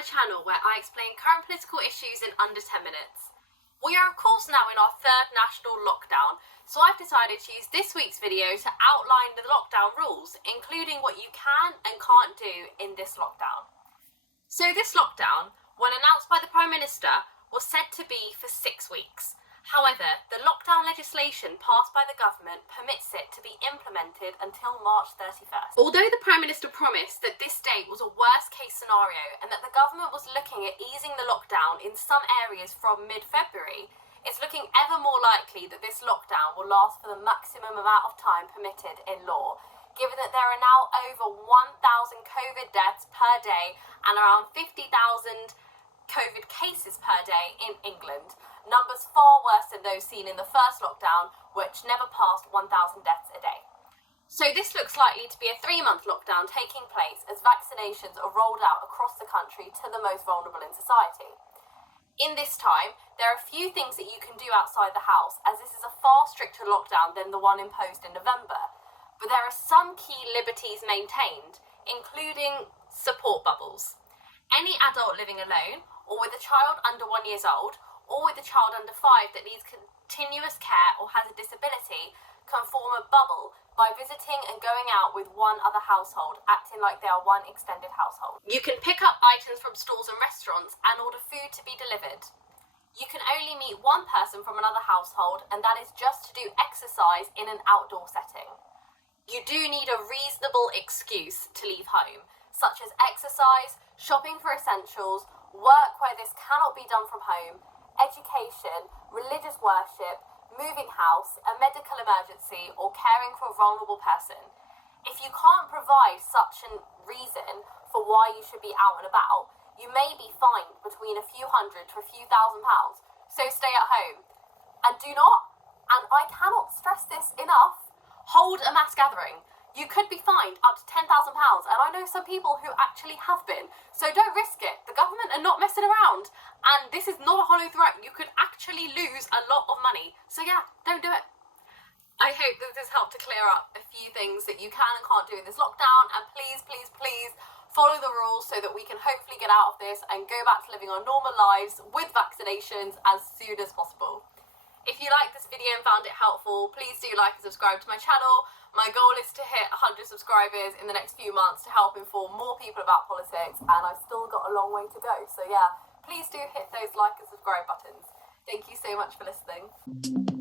my channel where I explain current political issues in under 10 minutes. We are of course now in our third national lockdown, so I've decided to use this week's video to outline the lockdown rules, including what you can and can't do in this lockdown. So this lockdown, when announced by the Prime Minister, was said to be for 6 weeks. However, the lockdown legislation passed by the government permits it to be implemented until March 31st. Although the Prime Minister promised that this date was a worst case scenario and that the government was looking at easing the lockdown in some areas from mid-February, it's looking ever more likely that this lockdown will last for the maximum amount of time permitted in law, given that there are now over 1,000 COVID deaths per day and around 50,000 COVID cases per day in England, numbers far worse than those seen in the first lockdown, which never passed 1,000 deaths a day. So this looks likely to be a 3-month lockdown taking place as vaccinations are rolled out across the country to the most vulnerable in society. In this time, there are a few things that you can do outside the house, as this is a far stricter lockdown than the one imposed in November. But there are some key liberties maintained, including support bubbles. Any adult living alone, or with a child under 1 year old, or with a child under 5 that needs continuous care or has a disability, can form a bubble by visiting and going out with one other household, acting like they are one extended household. You can pick up items from stores and restaurants and order food to be delivered. You can only meet one person from another household, and that is just to do exercise in an outdoor setting. You do need a reasonable excuse to leave home, such as exercise, shopping for essentials, work where this cannot be done from home, education, religious worship, moving house, a medical emergency, or caring for a vulnerable person. If you can't provide such a reason for why you should be out and about, you may be fined between a few hundred to a few £1,000s, so stay at home. And do not, and I cannot stress this enough, hold a mass gathering. You could be fined up to £10,000, and I know some people who actually have been, so don't risk it. The government are not messing around, and this is not a hollow threat. You could actually lose a lot of money, so yeah, don't do it. I hope that this helped to clear up a few things that you can and can't do in this lockdown, and please, please, please follow the rules so that we can hopefully get out of this and go back to living our normal lives with vaccinations as soon as possible. If you liked this video and found it helpful, please do like and subscribe to my channel. My goal is to hit 100 subscribers in the next few months to help inform more people about politics, and I've still got a long way to go. So yeah, please do hit those like and subscribe buttons. Thank you so much for listening.